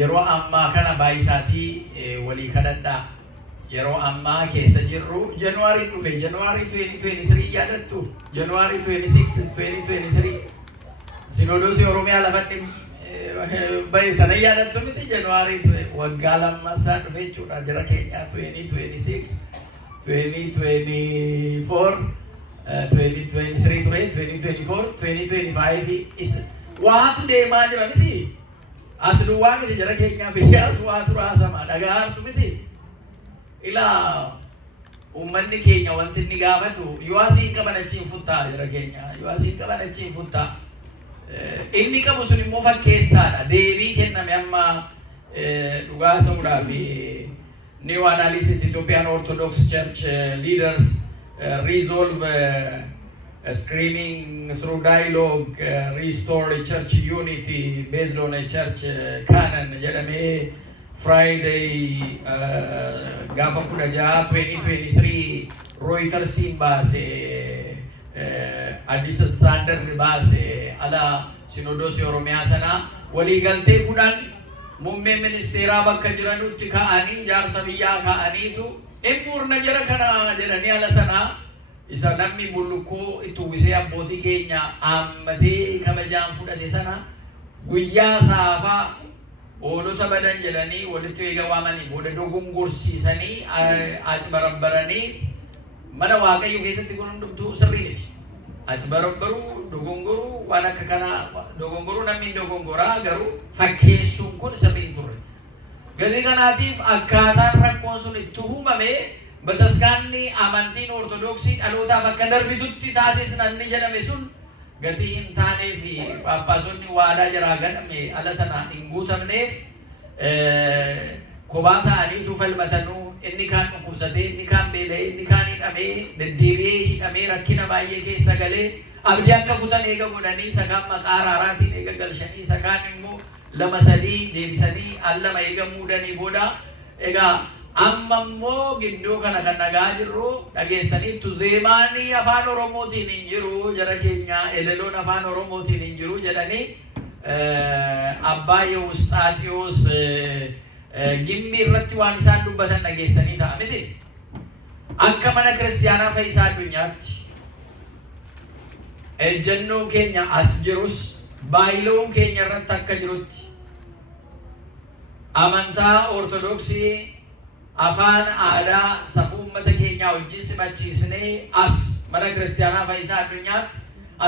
yeroo ammaa kana baay'isaatii walii kadhadhaa. Yeroo ammaa keessa jirru January dhufe January 2023 yaadattu January 26 2023 Sinodosii Oromiyaa lafatti baay'ee sana yaadattu miti January waggaa lammasaa dhufe jechuudha jara keenya 2026 2024 2023 ture 2024 2025 is waatu deemaa jira miti aslu waa miti jara keenya biyyaas waatu raasama dhagaartu miti ila ummanni keenya wanti inni gaafatu yoo asiin qabanachiin futtaa jara keenya yoo asiin qabanachiin futtaa inni qabu sun immoo fakkeessaadha deebii kenname amma dhugaasuudhaaf new analysis Ethiopian Orthodox Church leaders resolve screaming through dialogue restore church unity based on a church canon jedhame Friday gaafa 2023 Reuters baase Addis Standard baase ala Sinodosii Oromiyaa sana walii galtee kudhan muummee ministeeraa bakka jiranutti ka'anii jaarsa biyyaa ka'aniitu murna jara kana jedhanii ala sana isa namni bullukkoo itti uwwisee abbootii keenya ammatee kabajaan fudhate sana guyyaa saafaa oolota badan jedhanii walitti eega waamanii booda dogongorsiisanii achi barabbaranii mana waaqayyo keessatti kun hundumtuu sirrii miti. Achi barabbaru dogongoruu waan akka kana dogongoruu namni dogongoraa garuu fakkeessuun kun sirrii hin turre. Gadi kanaatiif akkaataan rakkoon sun itti uumame bataskaanni amantiin ortodoksii dhalootaaf akka darbitutti taasisnan ni jedhame sun gatii hin taanee fi paappaasonni waadaa jaraa gadhame ala sana hin guutamneef kophaa ta'aniitu falmatanuu inni kaan dhukkubsatee inni kaan beela'ee inni kaan hidhamee deddeebi'ee hidhamee rakkina baay'ee keessa galee abdii akka kutan eega godhanii isa kaan maqaa araaraatiin eega galchanii isa kaan immoo lama sadii deebisanii al lama eega muudanii booda egaa amma immoo gidduu kana kan nagaa jirru dhageessaniittu zeemaanii afaan Oromootiin hin jiru jara keenya eleloon afaan Oromootiin hin jiru jedhanii abbaa Yeusxaaxiyoos gimbii irratti waan isaan dubbatan dhageessanii ta'a miti akka mana kiristaanaa Fayyisaa Addunyaatti ejjennoo keenya as jirus baayiloon keenya irratti akka jirutti amantaa ortodoksii afaan aadaa safuu uummata keenyaa wajjin simachiisnee as mana kiristaanaa Fayyisaa Addunyaatti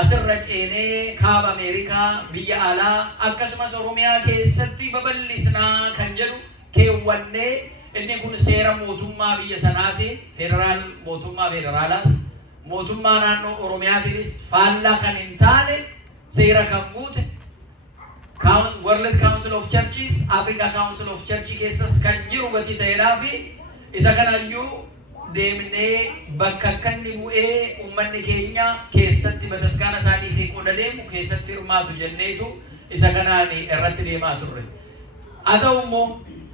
asirra ceenee kaaba Ameerikaa biyya alaa akkasumas Oromiyaa keessatti babal'isnaa kan jedhu keewwannee inni kun seera mootummaa biyya sanaatiin federaal mootummaa federaalaas mootummaa naannoo Oromiyaatiinis faallaa kan hin taane seera kan guute World Council of Churches, Africa Council of Churches keessas kan jiru gatii ta'eedhaa fi isa kanayyuu deemnee bakka akkanni bu'ee uummanni keenya keessatti bataskaana isaanii seeqooda deemu keessatti hirmaatu jenneetu isa kanaan irratti deemaa turre. Haa ta'u immoo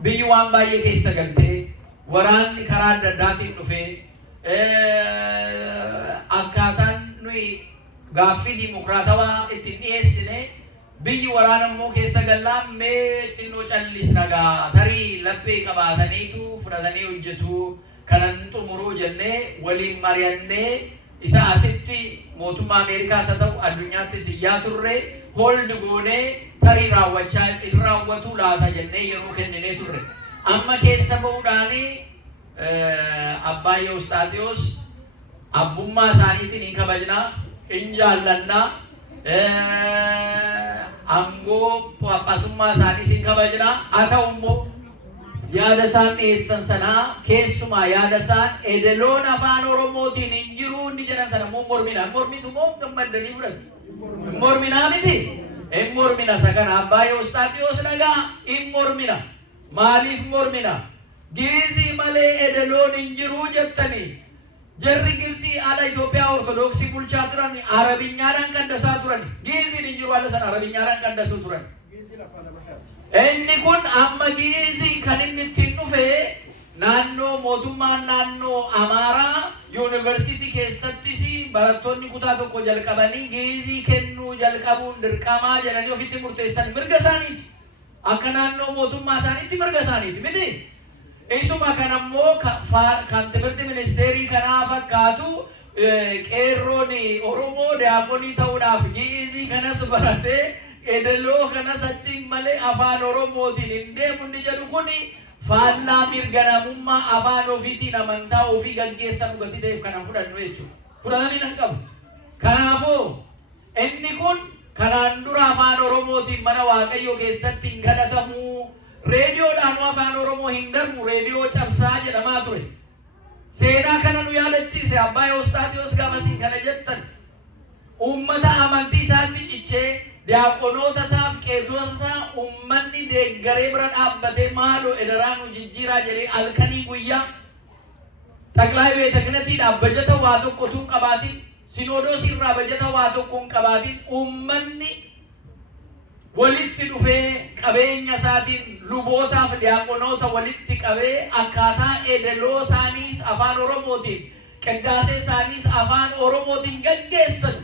biyyi waan baay'ee keessa galtee waraanni karaa adda addaatiin dhufee akkaataan nuyi gaaffii dimokiraatawaa ittiin dhiyeessine biyyi waraana immoo keessa gallaa mee xinnoo callisnagaa tarii laphee qabaataniitu fudhatanii hojjetu kanan xumuruu jennee waliin mari'annee isa asitti mootummaa Ameerikaas haa ta'u addunyaattis iyyaa turre hold goonee tarii raawwachaa raawwatu laata jennee yeroo kenninee turre. Amma keessa ba'uudhaanii abbaa Yeusxaaxiyoos abbummaa isaaniitiin hin kabajnaa hin jaallannaa angoo phaaphaasummaa isaaniis hin kabajnaa haa ta'u immoo yaada isaan dhiyeessan sanaa keessumaa yaada isaan edeloon afaan Oromootiin hin jiru inni jedhan sana immoo morminaa mormitu moo gammaddanii fudhatu morminaa miti hin mormina isa kana abbaa Yeusxaaxiyoos nagaa hin mormina maaliif mormina giizii malee edeloon hin jiru jettanii jarri Gibxii ala Itoophiyaa Ortodoksii bulchaa turan Arabinyaadhaan qaddasaa turan giiziin hin jiru ala sana Arabinyaadhaan qaddasuu turan. Inni kun amma giizii kan inni ittiin dhufe naannoo mootummaan naannoo Amaaraa yuunivarsiitii keessattis barattoonni kutaa tokko jalqabanii giizii kennuu jalqabuun dirqamaa jedhanii ofitti murteessan mirga isaaniiti. akka naannoo mootummaa isaaniitti mirga isaaniiti miti. Isuma kanammoo kan timirti ministeerii kanaa fakkaatu qeerrooni Oromoo daaqonii ta'uudhaaf giizii kanas baratee edeloo kanas achiin malee afaan Oromootiin hin deemu ni jedhu kuni faallaa mirga namummaa afaan ofiitiin amantaa ofii gaggeessan gatii ta'eef kana fudhannu jechuudha. Fudhatanii nan qabu. Kanaafuu inni kun kanaan dura afaan Oromootiin mana Waaqayyoo keessatti hin kadhatamu. Reediyoodhaan afaan Oromoo hin darbu reediyoo cabsaa jedhamaa ture. Seenaa kana nu yaadachiise Abbaa Yoostaatiyos gaafasiin kana jettan. Uummata amantii isaatti cichee diyaaqonoota isaaf qeesota uummanni deeggaree bira dhaabbatee maaloo edaraa nu jijjiiraa jedhee halkanii guyyaa Xaqilaa Beete Kihnetiidhaaf bajata waa tokko tun qabaatin Sinodoosii irraa bajata waa tokko hin qabaatin uummanni walitti dhufee qabeenya isaatiin lubootaaf diyaaqonoota walitti qabee akkaataa edeloo isaaniis afaan Oromootiin qindaasee isaaniis afaan Oromootiin gaggeessan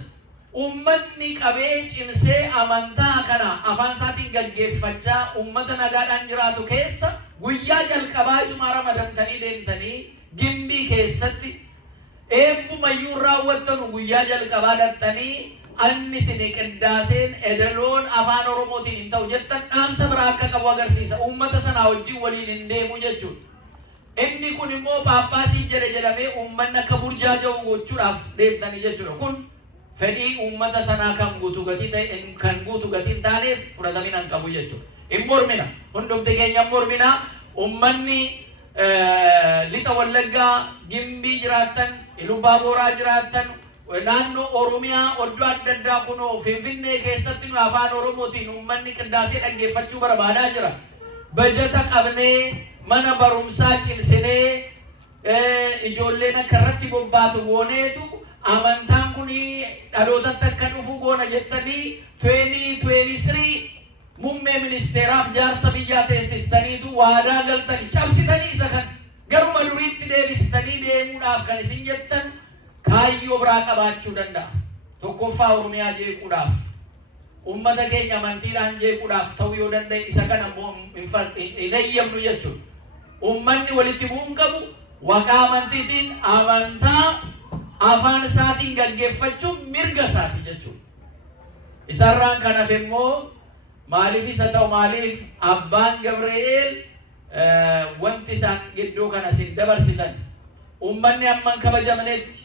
uummanni qabee cimsee amantaa kana afaan isaatiin gaggeeffachaa uummata nagaadhaan jiraatu keessa guyyaa jalqabaa isuma ramadamtanii deemtanii gimbii keessatti eebbumayyuu raawwattanu guyyaa jalqabaa dhattanii anni sini qindaaseen edeloon afaan Oromootiin hin ta'u jettan dhaamsa biraa akka qabu agarsiisa. Uummata sanaa wajjin waliin hin deemu jechuudha. Inni kun immoo paappaasii jedhamee uummanni akka burjaaja'u gochuudhaaf deemtanii jechuudha. Kun fedhii uummata sanaa kan guutu gatii ta'e kan guutu gatii hin taaneef fudhatamina hin qabu jechuudha. Hin mormina. Hundumti keenya mormina. Uummanni lixa Wallaggaa Gimbii jiraattan, Iluu Baaboraa jiraattan, naannoo Oromiyaa oddoo adda addaa kunoo Finfinnee keessatti nu afaan Oromootiin uummanni qindaasee dhaggeeffachuu barbaadaa jira. Bajata qabnee mana barumsaa cimsinee ijoolleen akka irratti bobbaatu gooneetu amantaan kun dhalootatti akka dhufu goona jettanii 2023 muummee ministeeraaf jaarsa biyyaa teessistaniitu waadaa galtanii cabsitanii isa kan garuma duriitti deebistanii deemuudhaaf kan isin jettan kaayyoo biraa qabaachuu danda'a. Tokkoffaa Oromiyaa jeequudhaaf uummata keenya amantiidhaan jeequudhaaf ta'uu yoo danda'e isa kana immoo hin eeyyamnu jechuudha. Uummanni walitti bu'uun qabu waqaa amantiitiin amantaa afaan isaatiin gaggeeffachuun mirga isaati jechuudha. Isarraan kan hafe immoo maaliif isa ta'u maaliif abbaan Gabri'eel wanti isaan gidduu kana sin dabarsitan uummanni amman kabajamnetti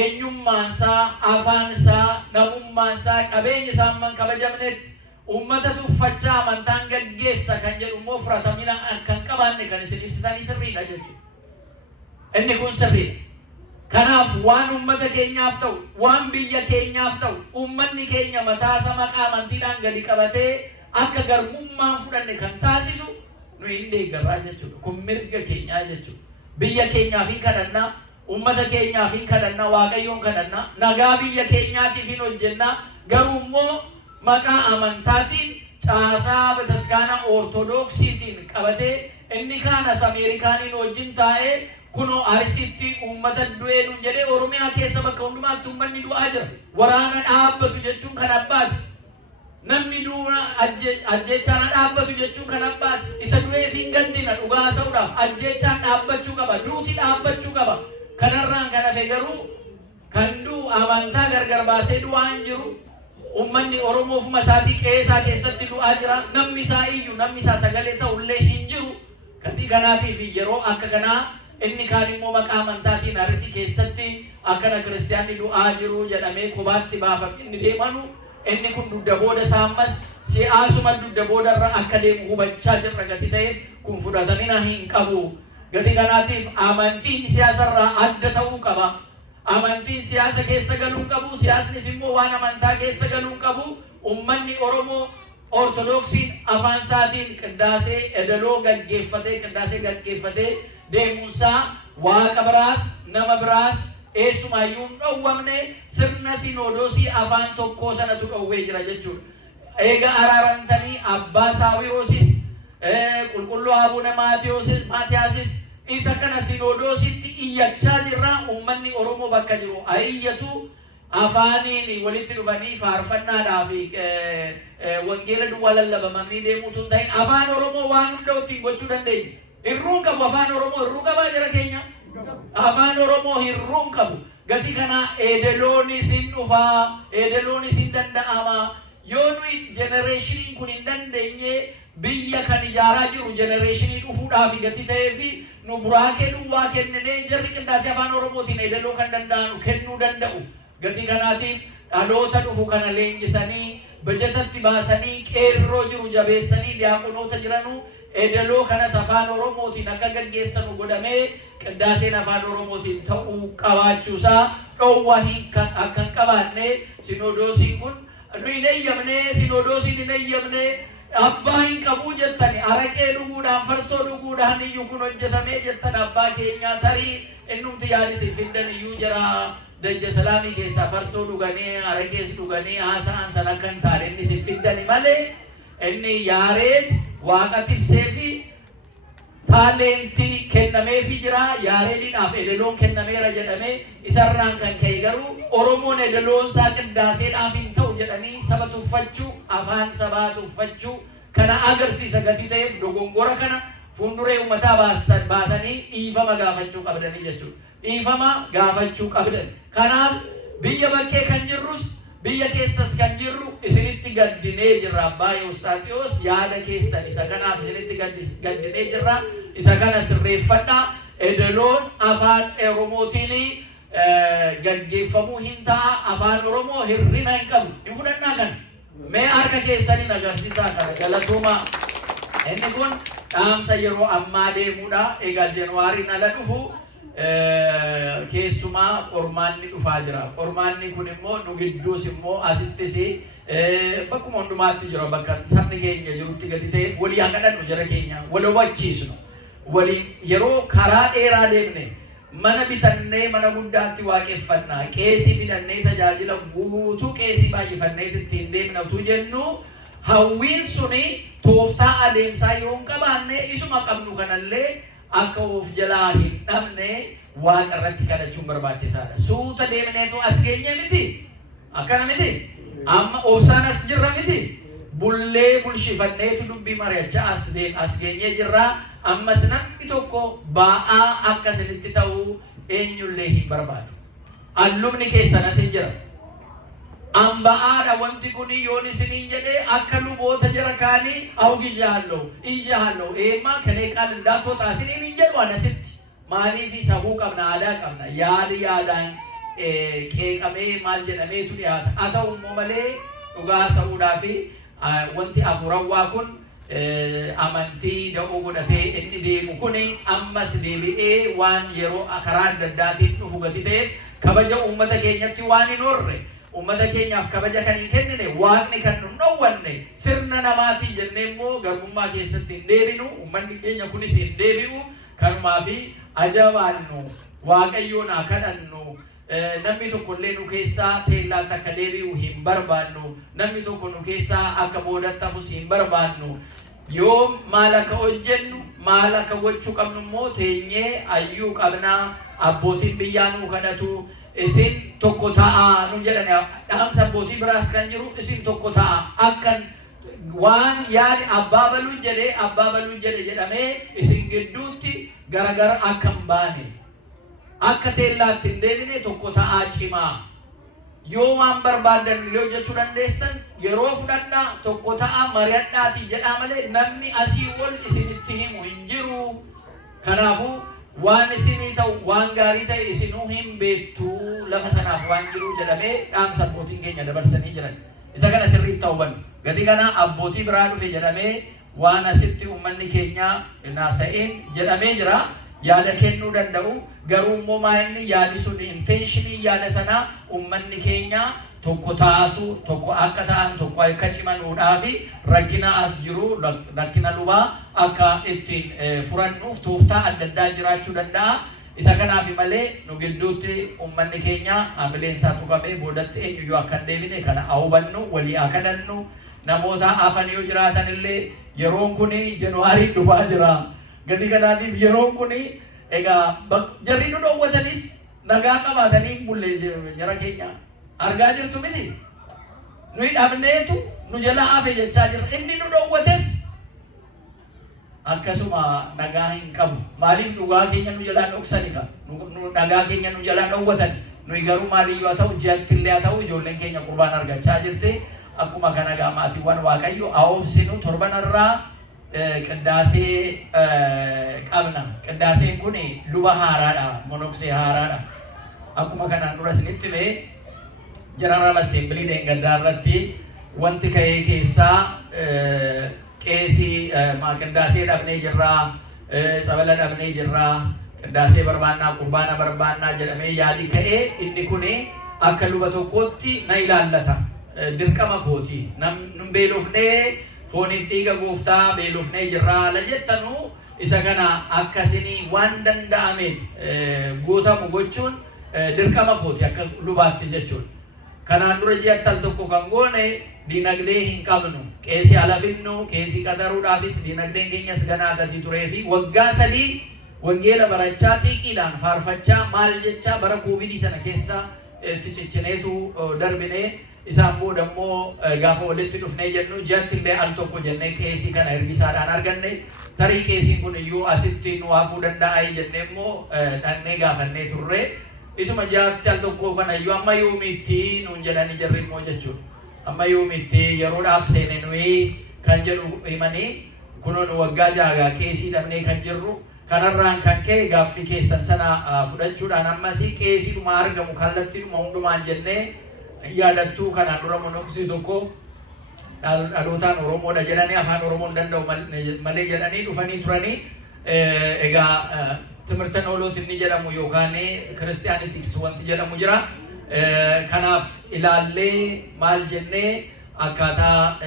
eenyummaansaa afaansaa namummaansaa qabeenya isaa amman kabajamnetti uummata tuffachaa amantaan gaggeessa kan jedhu immoo fudhatamina kan qabaanne kan isin ibsitanii sirriidha jechuudha. Inni kun sirriidha. Kanaaf waan uummata keenyaaf ta'u waan biyya keenyaaf ta'u uummanni keenya mataasa maqaa amantiidhaan gadi qabatee akka garbummaan fudhanne kan taasisu nu hin deeggarraa jechuudha. Kun mirga keenyaa jechuudha. Biyya keenyaaf hin kadhannaa, uummata keenyaaf hin kadhannaa, Waaqayyoon kadhannaa, nagaa biyya keenyaatiif hin hojjennaa, garuu immoo maqaa amantaatiin caasaa bataskaana ortodoksiitiin qabatee inni kaanas Ameerikaaniin wajjin taa'ee kunoo Arsiitti uummata du'ee nuun jedhee Oromiyaa keessa bakka hundumaatti uummanni du'aa jira. Waraana dhaabbatu jechuun kan abbaati. Namni du'a ajjeechaan dhaabbatu jechuun kan abbaati. Isa du'eef hin gaddina dhugaa sa'uudhaaf ajjeechaan dhaabbachuu qaba, duuti dhaabbachuu qaba. Kanarraan kan hafe garuu kan du'u amantaa gargar baasee du'aa hin jiru. Uummanni Oromoo ofuma isaatii qe'ee keessatti du'aa jira. Namni isaa iyyuu namni isaa sagalee ta'ullee hin jiru. Katii kanaatiif yeroo akka kanaa inni kaan immoo maqaa amantaatiin Arsii keessatti akkana kiristiyaanni du'aa jiru jedhamee qubaatti baafamee inni deemanu inni kun dugda booda isaa ammas siyaasuma dugda boodarra akka deemu hubachaa jirra gati ta'eef kun fudhatamina hin qabu. Gati kanaatiif amantiin siyaasarraa adda ta'uu qaba. Amantiin siyaasa keessa galuu qabu, siyaasnis immoo waan amantaa keessa galuu qabu. Uummanni Oromoo ortodoksiin afaan isaatiin qindaasee edaloo gaggeeffatee deemuunsaa waaqa biraas nama biraas eessumayyuu hin dhowwamne sirna sinodoosii afaan tokkoo sanatu dhowwee jira jechuudha. Eega araaramtanii abbaa Saawiroosis qulqulluu Abuuna Maatiyaasis isa kana sinodoosiitti iyyachaa jirra. Uummanni Oromoo bakka jiru iyyatu afaaniin walitti dhufanii faarfannaadhaa fi wangeela duwwaa lallabamanii deemuutu hin ta'in afaan Oromoo waan hunda ittiin gochuu dandeenya. Hirruun qabu afaan Oromoo hirruu qabaa jara keenya. Afaan Oromoo hirruun qabu. Gati kana eedeloonis hin dhufaa, eedeloonis hin danda'ama. Yoo nuyi jenereeshiniin kun hin dandeenye biyya kan ijaaraa jiru jenereeshinii dhufuudhaaf gati ta'ee fi nu buraakee duwwaa kenninee jarri qindaasii afaan Oromootiin eedeloo kan danda'anu kennuu danda'u. Gati kanaatiif dhaloota dhufu kana leenjisanii bajetatti baasanii qeerroo jiru jabeessanii diyaaqonoota jiranu eedeloo kanas afaan Oromootiin akka gaggeessanu godhamee qindaaseen afaan Oromootiin ta'uu qabaachuusaa dhowwa akka hin qabaanne sinodoosiin kun nu hin eeyyamne sinodoosiin hin eeyyamne abbaa hin qabu jettani araqee dhuguudhaan farsoo dhuguudhaan iyyuu kun hojjetamee jettan abbaa keenyaa tarii innumti yaadisiif hindan iyyuu jira dajja salaamii keessaa farsoo dhuganii araqees dhuganii haasa'an san akka hin taane inni si fiddani malee inni yaareed waaqa tiksee fi taaleentii kennameefii jira yaareedinaaf edeloon kennameera jedhamee isarraan kan ka'e garuu Oromoon edeloon isaa qindaaseedhaaf hin ta'u jedhanii saba tuffachuu afaan sabaa tuffachuu kana agarsiisa gati ta'eef dogongora kana fuulduree uummataa baatanii dhiifama gaafachuu qabdanii jechuudha. Dhiifama gaafachuu qabdan. Kanaaf biyya bakkee kan jirrus biyya keessas kan jirru isinitti gaddinee jirra abbaa Ewustaatiyos yaada keessan isa kanaaf isinitti gaddinee jirra isa kana sirreeffadhaa edeloon afaan Oromootiin gaggeeffamuu hin ta'a afaan Oromoo hirrina hin qabu hin fudhannaa kana mee harka keessaniin agarsiisaa kana galatuuma inni kun dhaamsa yeroo ammaa deemuudha egaa Januwaariin ala dhufu keessumaa qormaanni dhufaa jira. Qormaanni kun immoo nu gidduus immoo asittis bakkuma hundumaatti jira bakka sabni keenya jirutti gadi ta'eef walii haa kadhannu jara keenya wal hubachiisnu waliin yeroo karaa dheeraa deemne mana bitannee mana guddaatti waaqeffannaa qeesii fidannee tajaajila guutuu qeesii baay'ifannee ittiin deemna utuu jennu hawwiin suni tooftaa adeemsaa yoo hin qabaanne isuma qabnu kanallee akka of jalaa hin dhabne waaqa irratti kadhachuun barbaachisaadha. Suuta deemneetu as geenye miti. Akkana miti. Amma obsaan as jirra miti. Bullee bulshifanneetu dubbii mari'achaa as geenye jirra. Ammas namni tokko ba'aa akka isinitti ta'uu eenyullee hin barbaadu. Allubni keessan as hin jira. Amba'aadha wanti kun yoon isiniin jedhee akka luboota jara kaanii ijaallo eemaa kanee qaalindaattota isiniin hin jedhu anasitti maaliif safuu qabna aadaa qabna yaadaan qeeqamee maal jedhameetu dhiyaata haa ta'u immoo malee dhugaa sa'uudhaa fi wanti afuurawwaa kun amantii da'oo godhatee inni deemu kun ammas deebi'ee waan yeroo karaa adda addaatiin dhufu gati ta'eef kabaja uummata keenyatti waan hin horre ummata keenyaaf kabaja kan hin kennine waaqni kan nu dhowwanne sirna namaatii jennee immoo garbummaa keessatti hin deebinu ummanni keenya kunis hin deebi'u kanumaa fi ajabaannu waaqayyoon haa kadhannu namni tokko illee nu keessaa teellaatti akka deebi'u hin barbaannu namni tokko nu keessaa akka boodatti hafus hin barbaannu yoo maal akka hojjennu maal akka gochuu qabnu immoo teenyee ayyuu qabnaa abbootiin biyyaa nu kadhatu isin tokko ta'a nu jedhan dhaamsa abbootii biraas kan jiru isin tokko ta'a akkan waan yaadi abbaa baluu jedhe jedhamee isin gidduutti garagara akka hin baane akka teellaatti hin deebine tokko ta'aa cimaa yoo waan barbaadan illee hojjechuu dandeessan yeroo fudhadhaa tokko ta'a mari'adhaatii jedhaa malee namni asii ol isinitti himu hin jiru. Kanaafuu waan isinii ta'u waan gaarii ta'e isinuu hin beektu lafa sanaaf waan jiru jedhamee dhaamsa abbootiin keenya dabarsanii jiran isa kana sirriitti ta'uban gadi kana abbootii biraa dhufe jedhamee waan asitti uummanni keenya naasa'een jedhamee jira yaada kennuu danda'u garuu immoo maa'inni yaadi sun intentionii yaada sanaa uummanni keenya tokko taasuu tokko akka ta'an tokko akka cimanuudhaa fi rakkina as jiru rakkina lubaa akka ittiin furannuuf tooftaa adda addaa jiraachuu danda'a. Isa kanaaf malee nu gidduutti uummanni keenya ambuleensaa tuqamee boodatti eenyuyyuu akka hin deebine kana hubannu walii haa kadhannu namoota hafan yoo jiraatan illee yeroon kun Januwaarii dhufaa jira. Gadi kanaatiif yeroon kun egaa jarri nu dhowwatanis nagaa qabaatanii bulle jara keenya argaa jirtu miti nuyi dhabneetu nu jala hafe jechaa jirra inni nu dhowwates akkasuma nagaa hin qabu maaliif dhugaa keenya nu jala dhoksani ka nu nagaa keenya nu jala dhowwatan nuyi garuu maaliyyuu haa ta'u ji'attillee haa ta'u ijoolleen keenya qurbaan argachaa jirti akkuma kana gaa maatiiwwan waaqayyo awoobsinu torbanarraa qindaasee qabna qindaaseen kun luba haaraadha monoksee haaraadha akkuma kanaan dura isinitti mee General Assembly deengaddaarratti wanti ka'ee keessaa qeesii qindaasee dhabnee jirraa sabala dhabnee jirraa qindaasee barbaannaa qurbaana barbaannaa jedhamee yaadi ka'ee inni kun akka luba tokkootti na ilaallata dirqama kooti nun beelofnee fooniif dhiiga gooftaa beelofnee jirraa la jettanu isa kana akkasinii waan danda'ameen gootamu gochuun dirqama kooti akka lubaatti jechuudha. Kanaan dura ji'attal tokko kan goone dinagdee hin qabnu qeesii alafinnu qeesii qadaruudhaafis dinagdeen keenyas ganaatati turee fi waggaa 3 wangeela barachaa xiiqiidhaan faarfachaa maal jechaa bara koovidii sana keessa itti ciccineetu darbinee isaan booda immoo gaafa walitti dhufnee jennu ji'attillee al tokko jennee qeesii kana ergisaadhaan arganne tarii qeesiin kun iyyuu asitti nu haafuu danda'a jennee immoo dhannee gaafannee turre isuma ji'atti al tokko kana iyyuu amma yoomitti nuun jedhanii jarri immoo jechuudha amma yoomitti yeroodhaaf seene nuyi kan jedhu himanii kunuun waggaa jaagaa qeesii dhabnee kan jirru kanarraan kan ka'e gaaffii keessan sana fudhachuudhaan ammasii qeesiidhuma argamu kallattiidhuma hundumaan jennee yaadattuu kanaan dura monoksii tokko dhalootaan Oromoodha jedhanii afaan Oromoon danda'u malee jedhanii dhufanii turanii egaa timirta noolooti inni jedhamu yookaan kiristiyaanitiks wanti jedhamu jira kanaaf ilaallee maal jennee akkaataa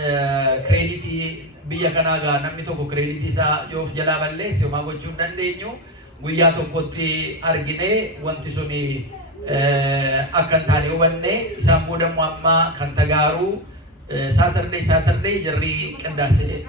kireeditii biyya kanaa gaa namni tokko kireeditii isaa yoo of jalaa balleesse homaa gochuu hin dandeenyu guyyaa tokkotti argine wanti suni akka hin taane hubanne isaan booda immoo amma kan tagaaruu saatarday jarri qindaasee